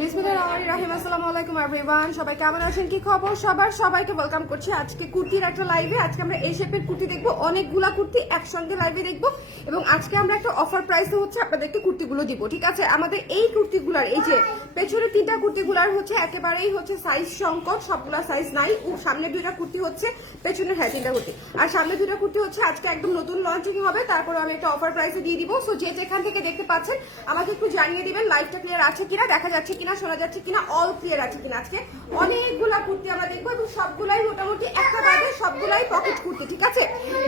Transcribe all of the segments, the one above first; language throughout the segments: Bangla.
বিসমিল্লাহির রহিম। আসসালামু আলাইকুম এভরিওয়ান সবাই কেমন আছেন? কি খবর? সবার সবাইকে ওয়েলকাম করছি আজকে কুর্তির একটা লাইভে আজকে আমরা এই শেপের কুর্তি দেখব, অনেকগুলা কুর্তি একসঙ্গে লাইভে দেখব। এবং আজকে আমরা একটা অফার প্রাইসে হচ্ছে আপনাদেরকে কুর্তিগুলো দিব, ঠিক আছে? আমাদের এই কুর্তিগুলার, এই যে পেছনে তিনটা কুর্তিগুলার হচ্ছে একেবারেই হচ্ছে সাইজ সংকট, সবগুলা সাইজ নাই। সামনে দুইটা কুর্তি হচ্ছে, পেছনের হ্যাঁ তিনটা কুর্তি। আর সামনে দুইটা কুর্তি হচ্ছে আজকে একদম নতুন লঞ্চিং হবে, তারপরে আমি একটা অফার প্রাইসে দিয়ে দিব। সো যে যেখান থেকে দেখতে পাচ্ছেন, আমাকে একটু জানিয়ে দিবেন লাইভটা ক্লিয়ার আছে কিনা, দেখা যাচ্ছে কিনা, শোনা যাচ্ছে কিনা অল ক্লিয়ার আছে কিনা। আজকে অনেকগুলা কুর্তি আমরা দেখব এবং সবগুলাই মোটামুটি একটা বাদে সবগুলাই পকেট কুর্তি, ঠিক আছে?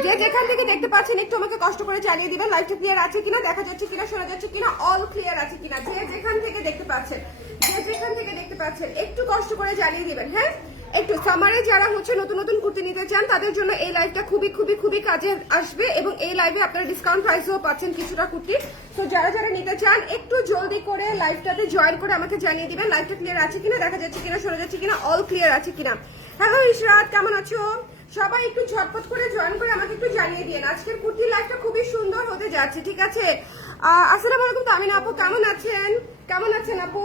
যে যেখান থেকে দেখতে পাচ্ছেন, একটু আমাকে কষ্ট করে চালিয়ে দিবেন লাইফটা ক্লিয়ার আছে কিনা, দেখা যাচ্ছে কিনা, শোনা যাচ্ছে কিনা অল ক্লিয়ার আছে কিনা। যে যেখান থেকে দেখতে পাচ্ছেন, যে যেখান থেকে দেখতে পাচ্ছেন, একটু কষ্ট করে জ্বালিয়ে দিবেন হ্যাঁ? একটু সামারে যারা হচ্ছে নতুন নতুন কুর্তি নিতে চান, তাদের জন্য এই লাইভটা খুবই খুবই খুবই কাজে আসবে এবং এই লাইভে আপনারা ডিসকাউন্ট প্রাইসেও পাচ্ছেন কিছুটা কুর্তি। তো যারা যারা নিতে চান, একটু জলদি করে লাইভটাতে জয়েন করে আমাকে জানিয়ে দিবেন লাইভটা ক্লিয়ার আছে কিনা, দেখা যাচ্ছে কিনা শোনা যাচ্ছে কিনা অল ক্লিয়ার আছে কিনা। হ্যালো ইশরাত, কেমন আছো? সবাই একটু ঝটপট করে জয়েন করে আমাকে একটু জানিয়ে দিন আজকের কুর্তি লাইভটা খুবই সুন্দর হতে যাচ্ছে, ঠিক আছে? আসসালামু আলাইকুম তামিনা আপু, কেমন আছেন? কেমন আছেন আপু?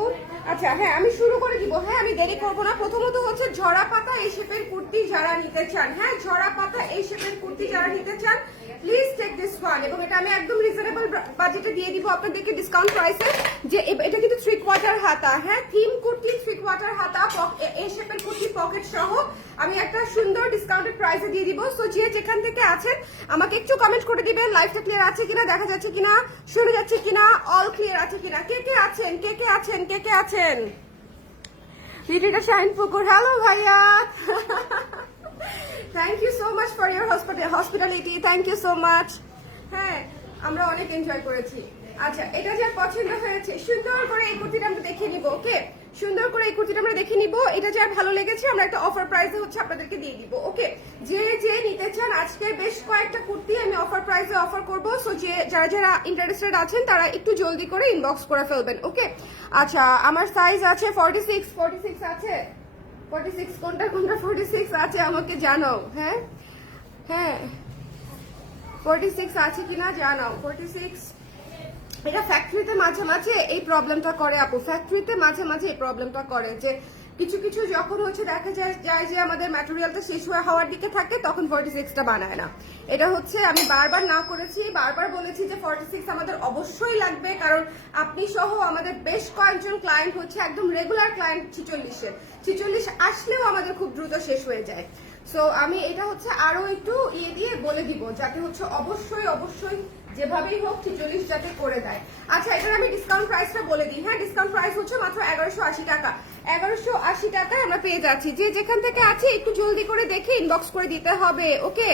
আচ্ছা হ্যাঁ আমি শুরু করে দিব। হ্যাঁ আমি দেরি করব না। প্রথমত হচ্ছে ঝরা পাতা এই শেপের কুর্তি যারা নিতে চান। হ্যাঁ ঝরা পাতা এই শেপের কুর্তি যারা নিতে চান প্লিজ টেক দিস ওয়ান এবং এটা আমি একদম রিজনেবল বাজেটে দিয়ে দিব। আপনাদেরকে ডিসকাউন্ট প্রাইসে যে এটা কিন্তু থ্রি কোয়ার্টার হাতা হ্যাঁ? থিম কুর্তি থ্রি কোয়ার্টার হাতা এ- শেপের কুর্তি পকেট সহ আমি একটা সুন্দর ডিসকাউন্টেড প্রাইসে দিয়ে দিব। সো যে যেখান থেকে আছেন, আমাকে একটু কমেন্ট করে দিবেন লাইফটা ক্লিয়ার আছে কিনা, দেখা যাচ্ছে কিনা, শুনে যাচ্ছে কিনা অল ক্লিয়ার আছে কিনা। কে কে আছেন? কে কে আছেন? কে কে আছেন? লিটিটা শাহিন পুকুর হ্যালো ভাইয়া। Thank you so much for your hospitality thank you so much হ্যাঁ আমরা অনেক এনজয় করেছি। আচ্ছা এটা যার পছন্দ হয়েছে, সুন্দর করে এই কুর্তিটা আমরা দেখে নিব ওকে সুন্দর করে এই কুর্তিটা আমরা দেখে নিব, এটা যার ভালো লেগেছে, আমরা একটা অফার প্রাইসে হচ্ছে আপনাদেরকে দিয়ে দিব ওকে যে যে নিতে চান, আজকে বেশ কয়েকটা কুর্তি আমি অফার প্রাইসে অফার করব সো যে, যারা যারা ইন্টারেস্টেড আছেন, তারা একটু জলদি করে ইনবক্স করে ফেলবেন ওকে আচ্ছা আমার সাইজ আছে ফর্টি সিক্স ফর্টি সিক্স আছে। ফর্টি সিক্স কোনটা কোনটা ফর্টি সিক্স আছে আমাকে জানাও হ্যাঁ? হ্যাঁ। ফর্টি সিক্স আছে কিনা জানাও। ফর্টি সিক্স এটা ফ্যাক্টরিতে মাঝে মাঝে এই প্রবলেমটা করে আপু। ফ্যাক্টরিতে মাঝে মাঝে এই প্রবলেমটা করে যে কিছু কিছু যখন হচ্ছে দেখা যায় যায় যে আমাদের ম্যাটেরিয়ালটা শেষ হয়ে হওয়ার দিকে থাকে, তখন ফর্টি সিক্সটা বানায় না। এটা হচ্ছে আমি বারবার না করেছি, বারবার বলেছি যে ফর্টি সিক্স আমাদের অবশ্যই লাগবে, কারণ আপনি সহ আমাদের বেশ কয়েকজন ক্লায়েন্ট হচ্ছে একদম রেগুলার ক্লায়েন্ট ছিচল্লিশের। ছিচল্লিশ আসলেও আমাদের খুব দ্রুত শেষ হয়ে যায়। সো আমি এটা হচ্ছে আরও একটু ইয়ে দিয়ে বলে দিব, যাতে হচ্ছে অবশ্যই অবশ্যই যেভাবেই হোক ছিচল্লিশ যাতে করে দেয়। আচ্ছা এটার আমি ডিসকাউন্ট প্রাইসটা বলে দিই। হ্যাঁ ডিসকাউন্ট প্রাইস হচ্ছে মাত্র এগারোশো আশি টাকা। এগারোশো আশি টাকায় আমরা পেয়ে যাচ্ছি। যে যেখান থেকে আছে, একটু জলদি করে দেখে ইনবক্স করে দিতে হবে, ওকে?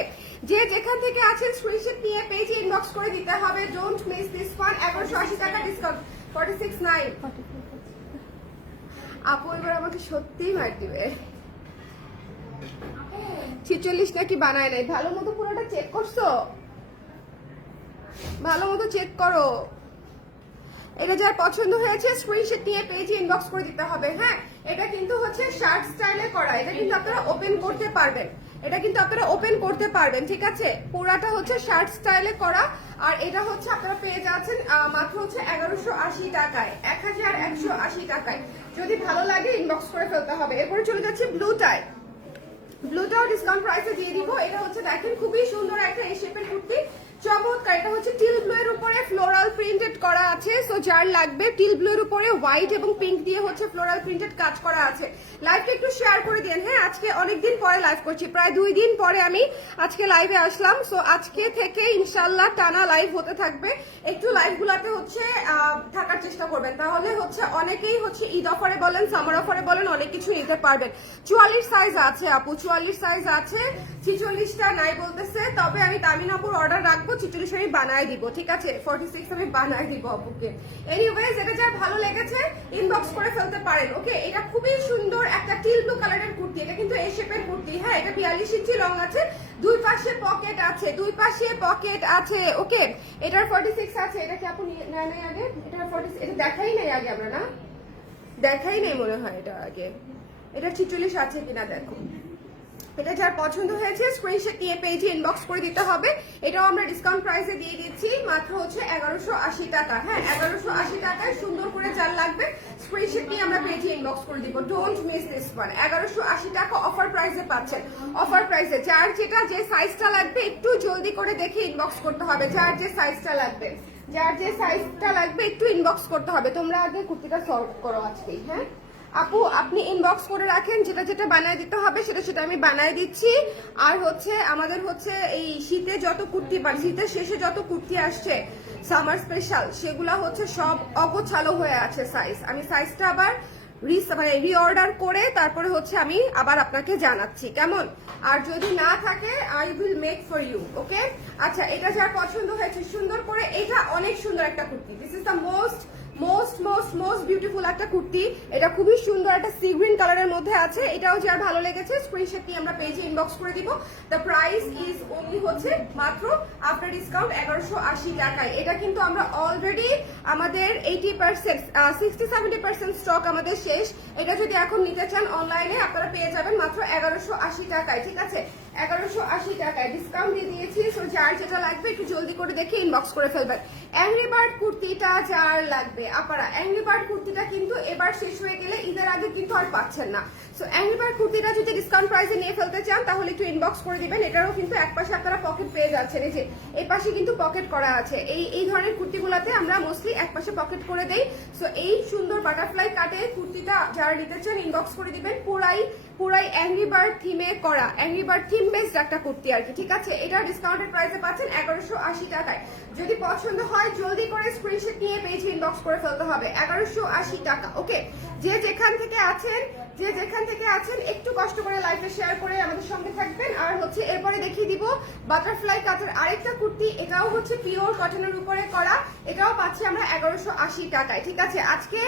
যে যেখান থেকে আছেন স্ক্রিনশট নিয়ে পেজে ইনবক্স করে দিতে হবে। ডোন্ট মিস দিস ওয়ান এগারোশো আশি টাকা ডিসকাউন্ট ফর্টি সিক্স নাইন আপু, এবার আমাকে সত্যিই মার দিবে। ছিচল্লিশ নাকি বানায় নাই? ভালো মতো পুরোটা চেক করছ? ভালো মতো চেক করো। এটা যার পছন্দ হয়েছে স্ক্রিনশট নিয়ে পেজে ইনবক্স করে দিতে হবে হ্যাঁ? এটা কিন্তু হচ্ছে শার্ট স্টাইলে করা। এটা কিন্তু আপনারা ওপেন করতে পারবেন। এটা কিন্তু আপনারা ওপেন করতে পারবেন, ঠিক আছে? পুরাটা হচ্ছে শার্ট স্টাইলে করা। আর এটা হচ্ছে আপনারা পেয়ে যাচ্ছেন মাত্র হচ্ছে এগারোশো আশি টাকায়, এক হাজার একশো আশি টাকায়। যদি ভালো লাগে ইনবক্স করে ফেলতে হবে। এরপরে চলে যাচ্ছে ব্লু টাই ব্লু ব্লুটাও ডিসকাউন্ট প্রাইসে দিয়ে দিব। এটা হচ্ছে দেখেন খুবই সুন্দর একটা এই শেপের কুর্তি। চমৎকার এটা হচ্ছে টিল ব্লু এর উপরে ফ্লোরাল প্রিন্টেড করা আছে। সো যার লাগবে টিল ব্লু এর উপরে হোয়াইট এবং পিঙ্ক দিয়ে হচ্ছে ফ্লোরাল প্রিন্টেড কাজ করা আছে। লাইভটা একটু শেয়ার করে দিন হ্যাঁ আজকে অনেকদিন পরে লাইভ করছি। প্রায় দুই দিন পরে আমি আজকে লাইভে আসলাম। সো আজকে থেকে ইনশাল্লাহ টানা লাইভ হতে থাকবে। একটু লাইভ গুলাতে হচ্ছে থাকার চেষ্টা করবেন। তাহলে হচ্ছে অনেকেই হচ্ছে ঈদ অফারে বলেন সামার অফারে বলেন, অনেক কিছু নিতে পারবেন। চুয়াল্লিশ সাইজ আছে, আপু। চুয়াল্লিশ সাইজ আছে। ছিচল্লিশটা নাই বলতেছে। তবে আমি তামিনাপুর অর্ডার রাখব। ছিচল্লিশ আমি বানায় দিব, ঠিক আছে? ফর্টি সিক্স আমি বানায় দিব আপুকে এনিওয়েজ এটা যার ভালো লেগেছে ইনবক্স করে ফেলতে পারেন। ওকে এটা খুবই সুন্দর একটা টিল ব্লু কালারের কুর্তি, এটা কিন্তু এই শেপের কুর্তি হ্যাঁ এটা বিয়াল্লিশ ইঞ্চি রং আছে, দুই পাশে পকেট আছে, দুই পাশে পকেট আছে ওকে এটার ফর্টি সিক্স আছে, এটা কি আপু নেয় নাই আগে? এটার ফর্টি এটা দেখাই নাই আগে আমরা, না? দেখাই নেই মনে হয় এটা আগে। এটা ছিচল্লিশ আছে কিনা দেখো। এটা যার পছন্দ হয়েছে স্ক্রিনশট নিয়ে পেজে ইনবক্স করে দিতে হবে। এটাও আমরা ডিসকাউন্ট প্রাইসে দিয়ে দিচ্ছি। মাত্র হচ্ছে এগারোশো আশি টাকা। হ্যাঁ এগারোশো আশি টাকায় সুন্দর করে যার লাগবে স্ক্রিনশট নিয়ে আমরা পেজে ইনবক্স করে দিব। ডোন্ট মিস দিস ওয়ান এগারোশো আশি টাকা অফার প্রাইসে পাচ্ছেন। অফার প্রাইসে যার যেটা যে সাইজটা লাগবে, একটু জলদি করে দেখে ইনবক্স করতে হবে। যার যে সাইজটা লাগবে, যার যে সাইজটা লাগবে, একটু ইনবক্স করতে হবে। তোমরা আগে কুর্তিটা সলভ করো আজকেই হ্যাঁ? আপু, আপনি ইনবক্স করে রাখেন, যেটা যেটা বানায় দিতে হবে, সেটা সেটা আমি বানায় দিচ্ছি। আর হচ্ছে, আমাদের হচ্ছে এই শীতে যত কুর্তি শীতের শেষে যত কুর্তি আসছে সামার স্পেশাল সেগুলা হচ্ছে সব অগোছালো হয়ে আছে সাইজ আমি সাইজটা আবার মানে রিঅর্ডার করে তারপরে হচ্ছে আমি আবার আপনাকে জানাচ্ছি, কেমন? আর যদি না থাকে I will make for you okay আচ্ছা এটা যার পছন্দ হয়েছে সুন্দর করে, এটা অনেক সুন্দর একটা kurti. This is the most most most most beautiful একটা কুর্তি। এটা খুবই সুন্দর একটা সি গ্রিন কালারের মধ্যে আছে। এটাও যার ভালো লেগেছে স্ক্রিনশট নিয়ে আমরা পেজে ইনবক্স করে দিব। দ্য প্রাইস ইজ অনলি হচ্ছে মাত্র আফটার ডিসকাউন্ট এগারোশো আশি টাকায়। এটা কিন্তু আমরা অলরেডি আমাদের eighty percent sixty seventy percent stock আমাদের শেষ। এটা যদি এখন নিতে চান অনলাইনে আপনারা পেয়ে যাবেন মাত্র এগারোশো আশি টাকায়। ঠিক আছে? এগারোশো আশি টাকায় ডিসকাউন্ট দিয়ে দিয়েছি। সো যার যেটা লাগবে একটু জলদি করে দেখে ইনবক্স করে ফেলবেন। অ্যাংরি বার্ড কুর্তিটা যার লাগবে, আপারা অ্যাংরি বার্ড কুর্তিটা কিন্তু এবার শেষ হয়ে গেলে ঈদের আগে কিন্তু আর পাচ্ছেন না। সো অ্যাংরি বার্ড কুর্তিটা যদি ডিসকাউন্ট প্রাইসে নিয়ে ফেলতে চান, তাহলে একটু ইনবক্স করে দিবেন। এটারও কিন্তু এক পাশে আপনারা পকেট পেয়ে যাচ্ছেন। এই যে, এই পাশে কিন্তু পকেট করা আছে। এই এই ধরনের কুর্তিগুলোতে আমরা মোস্টলি এক পাশে পকেট করে দেই। সো এই সুন্দর বাটারফ্লাই কাটে কুর্তিটা যারা নিতে চান ইনবক্স করে দিবেন। পুরাই পুরাই অ্যাংরি বার্ড থিমে করা। অ্যাংরি বার্ড থিম বেসড একটা কুর্তি আর কি, ঠিক আছে? এটা ডিসকাউন্টেড প্রাইসে পাচ্ছেন এগারোশো আশি টাকায়। যদি পছন্দ হয়, জলদি করে স্ক্রিনশট নিয়ে পেজ ইনবক্স করে ফেলতে হবে। এগারোশো আশি টাকা ওকে যে যেখান থেকে আছেন যে যেখান থেকে আছেন, একটু কষ্ট করে লাইফে শেয়ার করে আমাদের সঙ্গে থাকবেন। আর হচ্ছে, এরপরে দেখিয়ে দিব বাটারফ্লাই কাটের আরেকটা কুর্তি, এটাও হচ্ছে পিওর কটনের উপরে করা। এটাও পাচ্ছি আমরা এগারোশো আশি টাকায়, ঠিক আছে? আজকে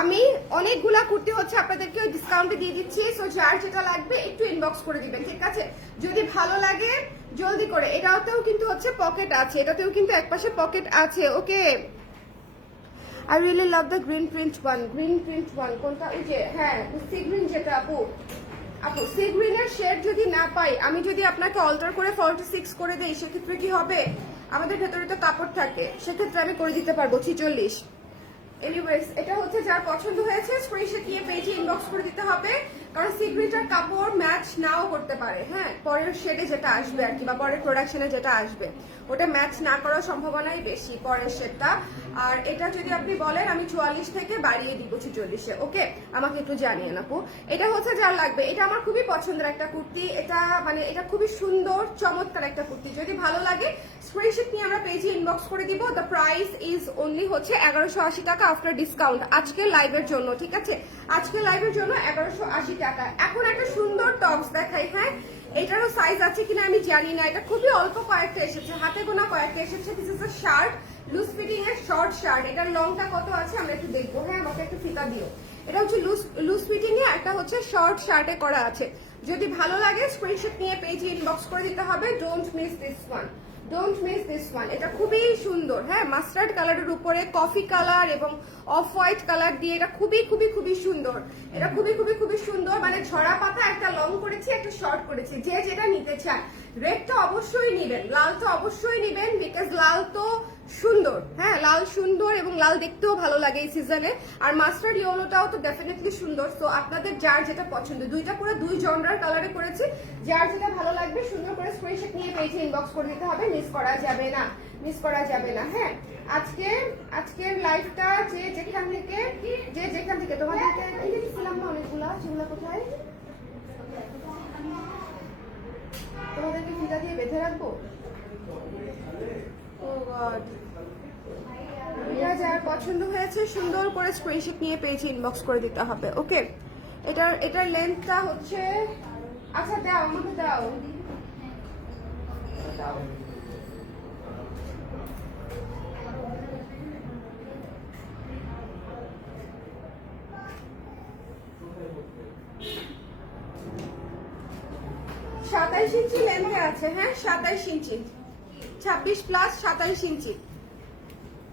আমি অনেকগুলা কুর্তি হচ্ছে আপনাদেরকে ডিসকাউন্টে দিয়ে দিচ্ছি সো যার যেটা লাগবে একটু ইনবক্স করে দিবেন, ঠিক আছে? যদি ভালো লাগে, জলদি করে। এটাতেও কিন্তু হচ্ছে পকেট আছে, এটাতেও কিন্তু একপাশে পকেট আছে okay I really love the green print one green print one কোনটা? ওই যে হ্যাঁ সি গ্রিন যেটা, আপু। আপু সি গ্রিনের শেড যদি না পাই, আমি যদি আপনাকে অল্টার করে ফর্টি সিক্স করে দেই, সেক্ষেত্রে কি হবে? আমাদের ভেতরে তো কাপড় থাকে, সেক্ষেত্রে আমি করে দিতে পারব, ছিচল্লিশ। এনিওয়েজ এটা হচ্ছে যার পছন্দ হয়েছে স্ক্রিনশট নিয়ে পেজে ইনবক্স করে দিতে হবে। কারণ সিক্রেটার কাপড় ম্যাচ নাও করতে পারে। হ্যাঁ পরের শেডে যেটা আসবে আর কি, বা পরের প্রোডাকশনে যেটা আসবে। ওটা ম্যাচ না করার সম্ভাবনাই বেশি পরের শেডটা আর এটা যদি আপনি বলেন, আমি চুয়াল্লিশ থেকে বাড়িয়ে দিব ছিচল্লিশে। ওকে, আমাকে একটু জানিয়ে আপু। এটা হচ্ছে যার লাগবে। এটা আমার খুবই পছন্দের একটা কুর্তি। এটা মানে এটা খুবই সুন্দর, চমৎকার একটা কুর্তি। যদি ভালো লাগে স্ক্রিনশট নিয়ে আমরা পেজে ইনবক্স করে দিব। দ্য প্রাইস ইজ অনলি হচ্ছে এগারোশো টাকা আফটার ডিসকাউন্ট আজকের লাইভের জন্য, ঠিক আছে? আজকের লাইভের জন্য এগারোশো আশি টাকা। এখন একটা সুন্দর টপস দেখাই হ্যাঁ? এটারও সাইজ আছে কিনা আমি জানি না। এটা খুবই অল্প কয়েকটা এসেছে, হাতে গোনা কয়েকটা এসেছে। This is shirt loose fitting এর শর্ট শার্ট এটার লংটা কত আছে আমরা একটু দেখব হ্যাঁ? আমাকে একটু ফিতা দিও। এটা হচ্ছে লুজ লুজ ফিটিং এ, একটা হচ্ছে শর্ট শার্টে করা আছে। যদি ভালো লাগে স্ক্রিনশট নিয়ে পেজে ইনবক্স করে দিতে হবে। Don't miss this one don't miss this one এটা খুবই সুন্দর হ্যাঁ? মাস্টার্ড কালারের উপরে কফি কালার এবং অফ হোয়াইট কালার দিয়ে এটা খুবই খুবই খুবই সুন্দর। এটা খুবই খুবই খুবই সুন্দর। মানে ঝরা পাতা একটা লং করেছি, একটা শর্ট করেছি। যে যেটা নিতে চান রেডটা অবশ্যই নিবেন, লাল তো অবশ্যই নিবেন বিকজ লাল তো সুন্দর হ্যাঁ লাল সুন্দর এবং লাল দেখতেও ভালো লাগে এই সিজনে আর মাস্টার্ড ইয়েলোটাও তো ডেফিনেটলি সুন্দর তো আপনাদের যার যেটা পছন্দ, দুইটা করে দুই জনরার কালারে করেছি। যার যেটা ভালো লাগবে, সুন্দর করে স্ক্রিনশট নিয়ে পেয়েছে ইনবক্স করে দিতে হবে মিস করা যাবে না মিস করা যাবে না হ্যাঁ। আজকে, আজকের লাইফটা যে যেখান থেকে, যে যেখান থেকে তোমাদেরকে দিয়েছিলাম না অনেকগুলা, সেগুলো কোথায়? তোমাদেরকে ফিতা দিয়ে বেঁধে রাখব? যার পছন্দ হয়েছে, সুন্দর করে স্ক্রিনশট নিয়ে পেয়েছে ইনবক্স করে দিতে হবে ওকে এটার এটার লেন্থটা হচ্ছে আচ্ছা দাও, আমাকে দাও। দাও সাতাইশ ইঞ্চি লেন্থে আছে হ্যাঁ? সাতাইশ ইঞ্চি। ছাব্বিশ প্লাস সাতাইশ ইঞ্চি।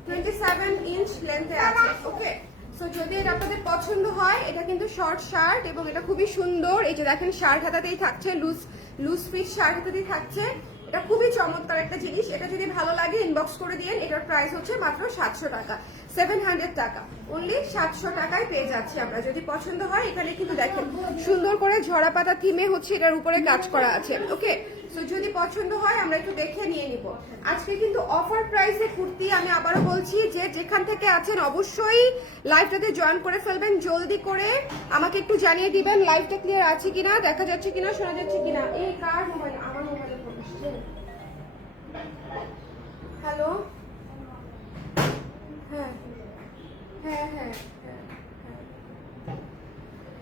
টোয়েন্টি সেভেন ইঞ্চ লেন্থে আছে ওকে সো যদি এটা আপনাদের পছন্দ হয়, এটা কিন্তু শর্ট শার্ট এবং এটা খুবই সুন্দর। এই যে দেখেন শার্ট হাতাতেই থাকছে লুজ লুজ ফিট শার্ট হাতাতেই থাকছে। এটা খুবই চমৎকার একটা জিনিস। এটা যদি ভালো লাগে ইনবক্স করে দিন এটার প্রাইস হচ্ছে মাত্র সাতশো টাকা সেভেন হান্ড্রেড টাকা। অনলি সাতশো টাকায় পেয়ে যাচ্ছি আমরা। যদি পছন্দ হয়, এখানে কিন্তু দেখেন, সুন্দর করে ঝরা পাতা থিমে হচ্ছে এটার উপরে কাজ করা আছে ওকে তো যদি পছন্দ হয় আমরা একটু দেখে নিয়ে নিব। আজকে কিন্তু অফার প্রাইসে কুর্তি আমি আবারও বলছি যে যেখান থেকে আছেন অবশ্যই লাইভটাতে জয়েন করে ফেলবেন। জলদি করে আমাকে একটু জানিয়ে দিবেন লাইভটা ক্লিয়ার আছে কিনা দেখা যাচ্ছে কিনা শোনা যাচ্ছে কিনা। এই কার মোবাইল আমার মোবাইলে হ্যালো হ্যাঁ হ্যাঁ হ্যাঁ হ্যাঁ, হ্যাঁ।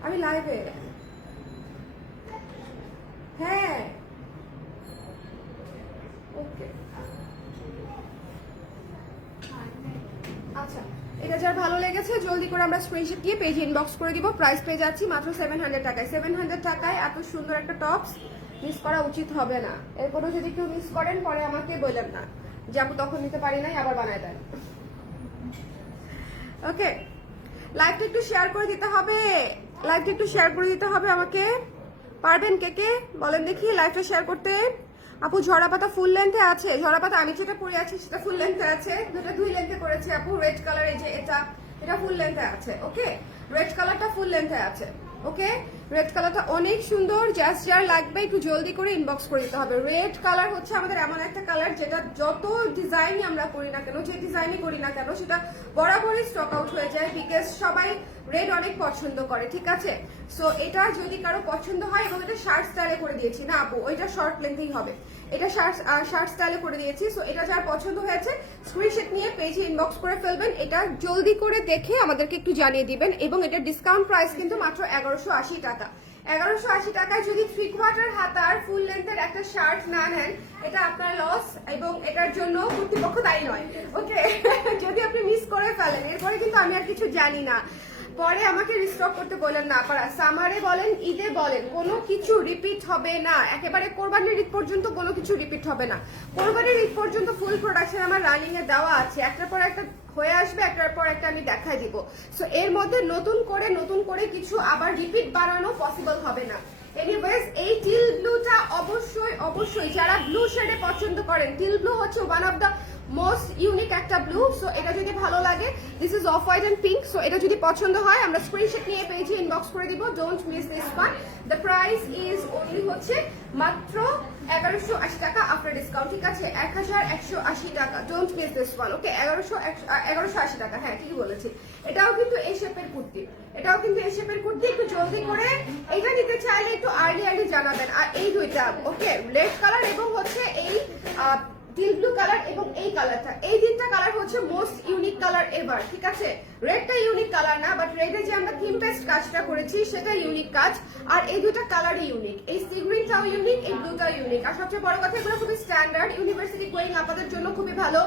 আমি লাইভে হ্যাঁ ওকে আচ্ছা এটা যার ভালো লেগেছে, জলদি করে আমরা স্ক্রিনশট দিয়ে পেজ ইনবক্স করে দিব। প্রাইস পেয়ে যাচ্ছি মাত্র সেভেন হান্ড্রেড টাকায়। সেভেন হান্ড্রেড টাকায় এত সুন্দর একটা টপস মিস করা উচিত হবে না। এরপরও যদি কেউ মিস করেন, পরে আমাকে বললেন না। যে আপু তখন নিতে পারি নাই, আবার বানায় দেন। ওকে লাইভটা একটু শেয়ার করে দিতে হবে। লাইভটা একটু শেয়ার করে দিতে হবে আমাকে। পারবেন কে কে? বলেন দেখি লাইভটা শেয়ার করতে। আপু ঝরা পাতা ফুল লেন্থে আছে। ঝরা পাতা আমি যেটা পরে আছি সেটা ফুল লেন্থে আছে। দুটা দুই লেন্থে করেছি আপু। রেড কালার এই যে এটা এটা ফুল লেন্থে আছে ওকে রেড কালারটা ফুল লেন্থে আছে। ওকে? রেড কালারটা অনেক সুন্দর। জাস্ট যার লাগবে একটু জলদি করে ইনবক্স করে দিতে হবে। রেড কালার হচ্ছে আমাদের এমন একটা কালার যেটা যত ডিজাইনই আমরা করি না কেন, যে ডিজাইনই করি না কেন, সেটা বরাবরই স্টক আউট হয়ে যায় বিকজ সবাই রেড অনেক পছন্দ করে, ঠিক আছে? সো এটা যদি কারও পছন্দ হয় এবং এটা শার্ট স্টাইলে করে দিয়েছি, না আপু, ওইটা শর্ট লেন্থেই হবে। এটা শার্ট স্টাইলে করে দিয়েছি। সো এটা যার পছন্দ হয়েছে স্ক্রিনশট নিয়ে পেজে ইনবক্স করে ফেলবেন। এটা জলদি করে দেখে আমাদেরকে একটু জানিয়ে দিবেন এবং এটা ডিসকাউন্ট প্রাইস কিন্তু মাত্র এগারোশো আশি টাকা। এগারোশো আশি টাকায় যদি থ্রি কোয়ার্টার হাতার ফুল লেন্থের একটা শার্ট না নেন, এটা আপনার লস এবং এটার জন্য কর্তৃপক্ষ দায়ী নয়। ওকে যদি আপনি মিস করে ফেলেন, এরপরে কিন্তু আমি আর কিছু জানি না। পরে আমাকে রিস্টক করতে বলেন না পারা সামারে বলেন, ঈদে বলেন, কোনো কিছু রিপিট হবে না। একেবারে কোরবানির ঈদ পর্যন্ত কোনো কিছু রিপিট হবে না। কোরবানির ঈদ পর্যন্ত ফুল প্রোডাকশন আমার রানিং এ দেওয়া আছে। একটার পর একটা হয়ে আসবে, একটার পর একটা আমি দেখাই দিব। সো এর মধ্যে নতুন করে নতুন করে কিছু আবার রিপিট বানানো পসিবল হবে না। এনিওয়েজ এই টিল ব্লুটা অবশ্যই যারা ব্লু শেডে পছন্দ করেন টিল ব্লু হচ্ছে one of the most unique একটা ব্লু সো এটা যদি ভালো লাগে this is off white and pink so এটা যদি পছন্দ হয়, আমরা স্ক্রিনশট নিয়ে পেয়েছি ইনবক্স করে দিব don't miss this one the price is only হচ্ছে মাত্র এগারোশো আশি টাকা আফটার ডিসকাউন্ট ঠিক আছে? এক হাজার একশো আশি টাকা। Don't miss this one okay এগারোশো এগারোশো আশি টাকা হ্যাঁ ঠিকই বলেছি এটাও কিন্তু এই শেপের কুর্তি। এটাও কিন্তু এই শেপের কুর্তি, একটু জলদি করে এটা নিতে চাইলে একটু আর্লি আর্লি জানাবেন। আর এই দুইটা ওকে রেড কালার এবং হচ্ছে এই ডিপ ব্লু কালার এবং এই কালারটা এই তিনটা কালার হচ্ছে মোস্ট ইউনিক কালার এবার ঠিক আছে? রেডটা ইউনিক কালার না বাট রেডে যে আমরা থিম পেস্ট কাজটা করেছি, সেটা ইউনিক কাজ। আর এই দুটো কালারই ইউনিক এই সি গ্রিনটাও ইউনিক এই ব্লুটাও ইউনিক আর সবচেয়ে বড় কথা, এগুলো খুবই স্ট্যান্ডার্ড ইউনিভার্সিটি গোয়িং আপনাদের জন্য খুবই ভালো।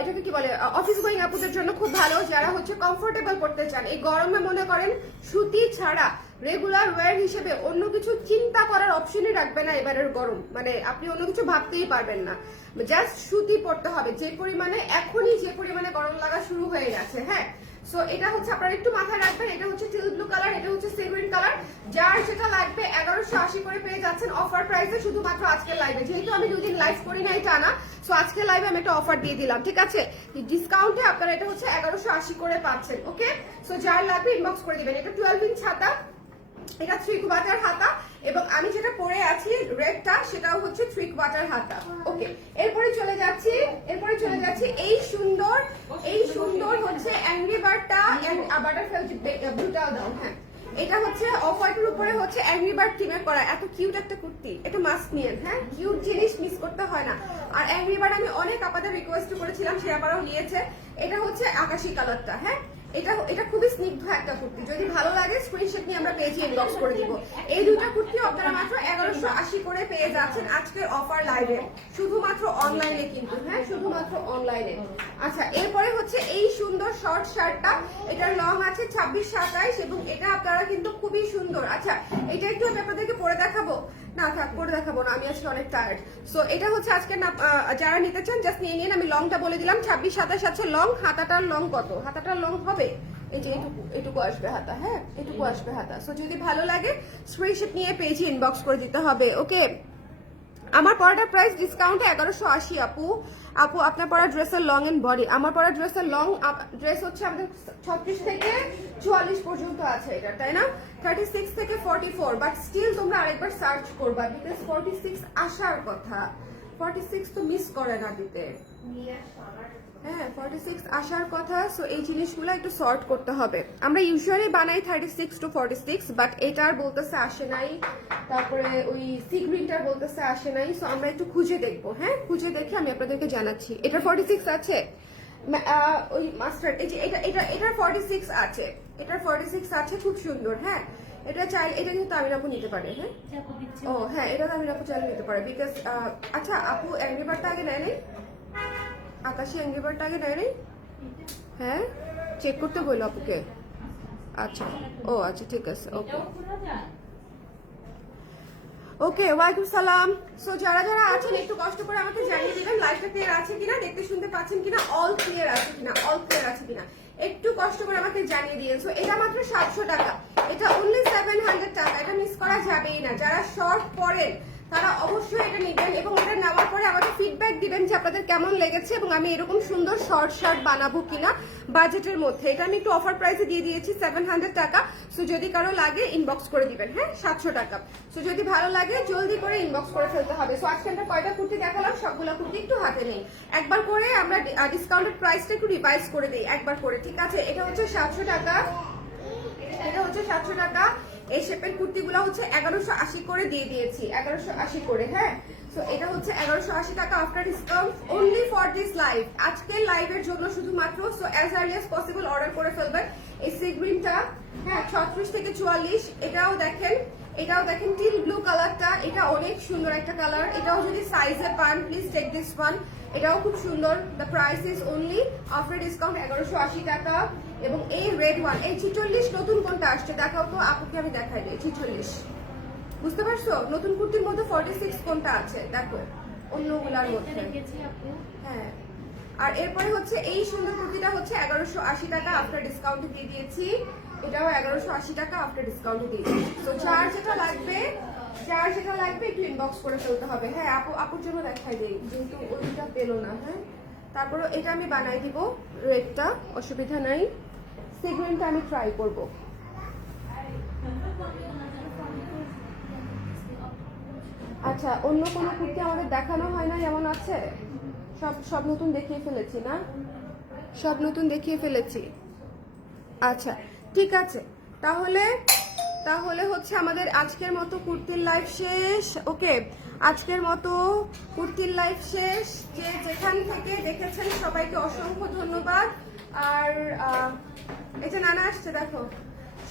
এটাকে কি বলে? অফিস গোয়িং আপুদের জন্য খুব ভালো, যারা হচ্ছে কমফোর্টেবল করতে চান। এই গরমে মনে করেন সুতি ছাড়া রেগুলার ওয়্যার হিসেবে অন্য কিছু চিন্তা করার অপশনই রাখবে না এবারের গরম। মানে আপনি অন্য কিছু ভাবতেই পারবেন না। জাস্ট সুতি পড়তে হবে। যে পরিমাণে এখনই যে পরিমাণে গরম লাগা শুরু হয়ে গেছে হ্যাঁ? সো এটা হচ্ছে আপনারা একটু মাথায় রাখবেন। এটা হচ্ছে টিল ব্লু কালার এটা হচ্ছে সেগ্রিন কালার যার যেটা লাগবে, এগারোশো আশি করে পেয়ে যাচ্ছেন অফার প্রাইসে শুধুমাত্র আজকের লাইভে যেহেতু আমি দুদিন লাইভ করি না নাই টানা সো আজকে লাইভে আমি একটা অফার দিয়ে দিলাম, ঠিক আছে? ডিসকাউন্টে আপনারা এটা হচ্ছে এগারোশো আশি করে পাচ্ছেন ওকে সো যার লাগবে ইনবক্স করে দিবেন। এটা টুয়েলভ ইঞ্চ ছাতা। এটা থ্রি কোয়ার্টার হাতা এবং আমি যেটা পরে আছি রেডটা, সেটাও হচ্ছে থ্রি কোয়ার্টার হাতা। ওকে, এরপরে চলে যাচ্ছি, এরপরে চলে যাচ্ছি এই সুন্দর এই সুন্দর হচ্ছে অ্যাংরি বার্ডটা বাটারফ্লাই ব্লুটাও দাও হ্যাঁ। এটা হচ্ছে অফ হোয়াইটের উপরে হচ্ছে অ্যাংরি বার্ড থিমে করা। এত কিউট একটা কুর্তি, এটা মাস্ক নিয়ে হ্যাঁ। কিউট জিনিস মিস করতে হয় না। আর অ্যাংরি বার্ড আমি অনেক আপনাদের রিকোয়েস্ট করেছিলাম, সে আবারও নিয়েছে। এটা হচ্ছে আকাশি কালারটা হ্যাঁ। এটা এটা খুবই স্নিগ্ধ একটা কুর্তি। যদি ভালো লাগে স্ক্রিনশট নিয়ে আমরা পেজে ইনবক্স করে দিব। এই দুটো কুর্তি আপনারা মাত্র এগারোশো আশি করে পেয়ে যাচ্ছেন আজকের অফার লাইভে শুধুমাত্র অনলাইনে কিন্তু হ্যাঁ? শুধুমাত্র অনলাইনে আচ্ছা এরপরে হচ্ছে এই সুন্দর শর্ট শার্টটা এটার লং আছে ছাব্বিশ সাতাইশ এবং এটা আপনারা কিন্তু খুবই সুন্দর। আচ্ছা এটা একটু আমি আপনাদেরকে পরে দেখাবো। না থাক করে দেখাবো না আমি আজকে অনেক টায়ার্ড সো এটা হচ্ছে আজকে যারা নিতে চান জাস্ট নিয়ে নিন আমি লংটা বলে দিলাম ছাব্বিশ সাতাশ আছে লং হাতাটার লং কত? হাতাটার লং হবে? এই যে এটুকু এটুকু আসবে হাতা হ্যাঁ? এটুকু আসবে হাতা। সো যদি ভালো লাগে স্ক্রিনশট নিয়ে পেজে ইনবক্স করে দিতে হবে ওকে আমার পরাটার প্রাইস ডিসকাউন্টে এগারোশো আশি, আপু। আপু, আপনার পরা ড্রেসের লং এন্ড বডি আমার পরা ড্রেসের লং ড্রেস হচ্ছে আমাদের ছত্রিশ থেকে চুয়াল্লিশ পর্যন্ত আছে এটা, তাই না? থার্টি সিক্স থেকে ফর্টি ফোর বাট স্টিল তোমরা আরেকবার সার্চ করবা বিকজ ফর্টি সিক্স আসার কথা। ফর্টি সিক্স তো মিস করে না দিতে। হ্যাঁ ফর্টি সিক্স আসার কথা সো এই জিনিসগুলো একটু সর্ট করতে হবে। আমরা ইউজুয়ালি বানাই thirty six to forty six but এটার বলতেছে আসে নাই। তারপরে ওই সি বলতেছে আসে নাই সো আমরা একটু খুঁজে দেখব হ্যাঁ? খুঁজে দেখে আমি আপনাদেরকে জানাচ্ছি। এটা ফর্টি সিক্স আছে ওই মাস্টার এই যে এটা এটা, এটার ফর্টি সিক্স আছে। এটার ফর্টি সিক্স আছে, খুব সুন্দর হ্যাঁ? এটা চাইলে, এটা কিন্তু তামিল আপু নিতে পারে হ্যাঁ? ও হ্যাঁ এটা তামিল আপু চাইলে নিতে পারে বিকজ আচ্ছা আপু অ্যাঙ্গিবারটা আগে নেয় নাই? আকাশি অ্যাঙ্গিবারটা আগে নেয় হ্যাঁ? চেক করতে বলল আপুকে। আচ্ছা। ও আচ্ছা ঠিক আছে ওকে। ওকে ওয়ালাইকুম সালাম। সো যারা যারা আছেন একটু কষ্ট করে আমাকে জানিয়ে দিবেন লাইভটা ক্লিয়ার আছে কিনা দেখতে শুনতে পাচ্ছেন কিনা অল ক্লিয়ার আছে কিনা অল ক্লিয়ার আছে কিনা। একটু কষ্ট করে আমাকে জানিয়ে দিয়েন। সো এটা মাত্র সাতশো টাকা। এটা অনলি সেভেন হান্ড্রেড টাকা। এটা মিস করা যাবেই না। যারা শর্ট পরেন তারা অবশ্যই এটা নেবেন এবং এটা নেওয়ার পরে আমাকে ফিডব্যাক দিবেন যে আপনাদের কেমন লেগেছে এবং আমি এরকম সুন্দর শর্ট শার্ট বানাবো কিনা বাজেটের মধ্যে। এটা আমি একটু অফার প্রাইসে দিয়ে দিয়েছি সেভেন হান্ড্রেড টাকা। সো যদি কারও লাগে ইনবক্স করে দিবেন হ্যাঁ? সাতশো টাকা। সো যদি ভালো লাগে, জলদি করে ইনবক্স করে ফেলতে হবে। সো আজকে আমরা কয়টা কুর্তি দেখালাম? সবগুলো কুর্তি একটু হাতে নেই। একবার করে আমরা ডিসকাউন্টেড প্রাইসটা একটু রিভাইজ করে দিই, একবার করে, ঠিক আছে? এটা হচ্ছে সাতশো টাকা। এটা হচ্ছে সাতশো টাকা। এই শেপের কুর্তিগুলো হচ্ছে এগারোশো আশি করে দিয়ে দিয়েছি, এগারোশো আশি করে হ্যাঁ? তো এটা হচ্ছে এগারোশো আশি টাকা after discount only for this live আজকের লাইভের জন্য শুধুমাত্র so as early as possible order করে ফেলবেন। এই সি গ্রিনটা হ্যাঁ ছত্রিশ থেকে চুয়াল্লিশ, এটাও দেখেন এটাও দেখেন টিল ব্লু কালারটা এটা অনেক সুন্দর একটা কালার এটাও যদি সাইজে পান প্লিজ টেক দিস ওয়ান এটাও খুব সুন্দর। The price is only after discount এগারোশো আশি টাকা। এবং এই রেড ওয়ান এই ছিচল্লিশ নতুন কোনটা আসছে? দেখাও তো আপুকে আমি দেখাই দিই ছিচল্লিশ। বুঝতে পারছ? নতুন কুর্তির মধ্যে ফর্টি সিক্স কোনটা আছে? দেখো অন্যগুলার মধ্যে। হ্যাঁ। আর এরপরে হচ্ছে এই সুন্দর কুর্তিটা হচ্ছে এগারোশো আশি টাকা আফটার ডিসকাউন্ট দিয়ে দিয়েছি। এটাও এগারোশো আশি টাকা আফটার ডিসকাউন্ট দিয়ে দিয়েছি। তো চার যেটা লাগবে চার যেটা লাগবে একটু ইনবক্স করে ফেলতে হবে। হ্যাঁ আপু আপুর জন্য দেখাই দিই যেহেতু ওইটা পেল না হ্যাঁ। তারপরে এটা আমি বানাই দিব রেটটা অসুবিধা নাই। সিগ্রেনটা আমি ট্রাই করব। আচ্ছা অন্য কোনো কুর্তি আমাদের দেখানো হয় না? এমন আছে? সব সব নতুন দেখিয়ে ফেলেছি, না? সব নতুন দেখিয়ে ফেলেছি। আচ্ছা ঠিক আছে। তাহলে তাহলে হচ্ছে আমাদের আজকের মতো কুর্তির লাইফ শেষ। ওকে, আজকের মতো কুর্তির লাইফ শেষ। যে যেখান থেকে দেখেছেন, সবাইকে অসংখ্য ধন্যবাদ। আর এটা নানা আসছে দেখো।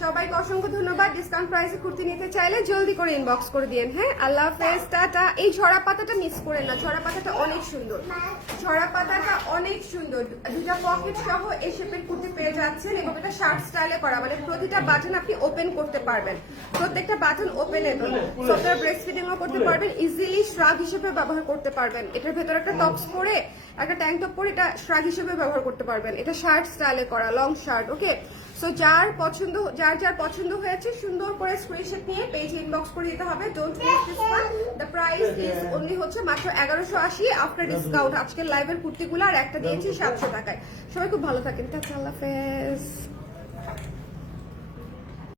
সবাইকে অসংখ্য ধন্যবাদ। ডিসকাউন্ট প্রাইসে কুর্তি নিতে চাইলে জলদি করে ইনবক্স করে দিন হ্যাঁ? আল্লাহ হাফেজ, টাটা। এই ঝরা পাতাটা মিস করেন না। ঝরা পাতাটা অনেক সুন্দর। ঝরা পাতাটা অনেক সুন্দর। দুটা পকেট সহ এই শেপের কুর্তি পেয়ে যাচ্ছেন এবং এটা শার্ট স্টাইলে করা। মানে প্রতিটা বাটন আপনি ওপেন করতে পারবেন। প্রত্যেকটা বাটন ওপেনেবল আপনারা ব্রেস্ট ফিডিংও করতে পারবেন। ইজিলি শ্রাগ হিসেবে ব্যবহার করতে পারবেন। এটার ভেতরে একটা টপস পরে, একটা ট্যাঙ্ক টপ পরে এটা শ্রাগ হিসেবে ব্যবহার করতে পারবেন। এটা শার্ট স্টাইলে করা লং শার্ট ওকে সো যার পছন্দ যার যার পছন্দ হয়েছে সুন্দর করে স্ক্রিনশট নিয়ে পেজ ইনবক্স করে দিতে হবে। Don't miss this one the price is only হচ্ছে মাত্র এগারোশো আশি। আফটার ডিসকাউন্ট আজকের লাইভের কুর্তিগুলো আর একটা দিয়েছি সাতশো টাকায়। সবাই খুব ভালো থাকেন। টাটা আল্লাহ হাফেজ।